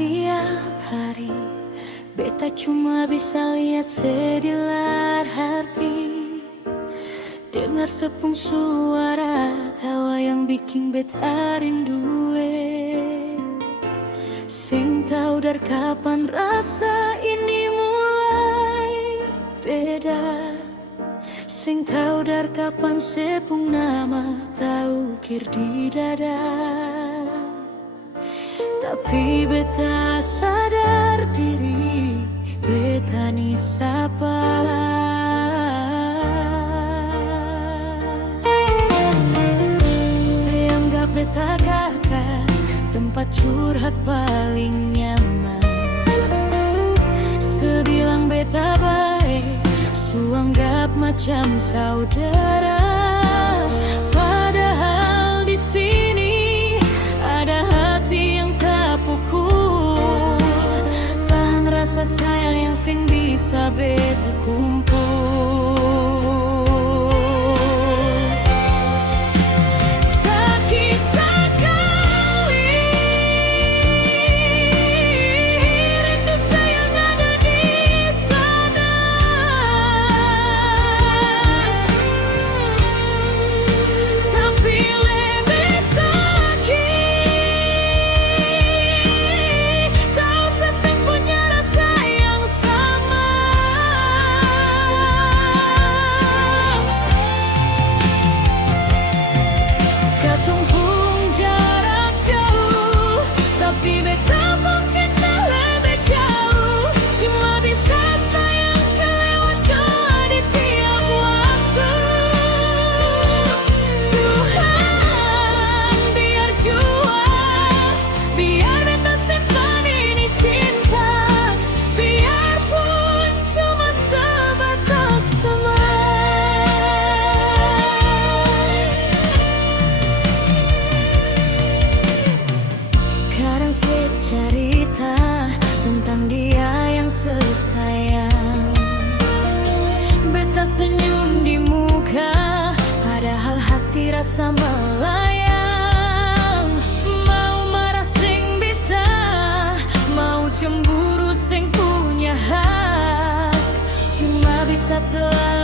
tiap hari beta cuma bisa lihat sedilar harpi, dengar sepung suara tawa yang bikin beta rindu. Sing tau dari kapan rasa ini mulai beda, sing tau dari kapan sepung nama tau ukir di dada. Tapi beta sadar diri, beta ni sapa. Seanggap beta kakak, tempat curhat paling nyaman. Sebilang beta baik, suanggap macam saudara. Padahal di sini ada hati yang tak pukul, tahan rasa sayang yang sing bisa beta kumpul. Cerita tentang dia yang sesayang, beta senyum di muka, padahal hati rasa melayang. Mau marah sing bisa, mau cemburu sing punya hak, cuma bisa telah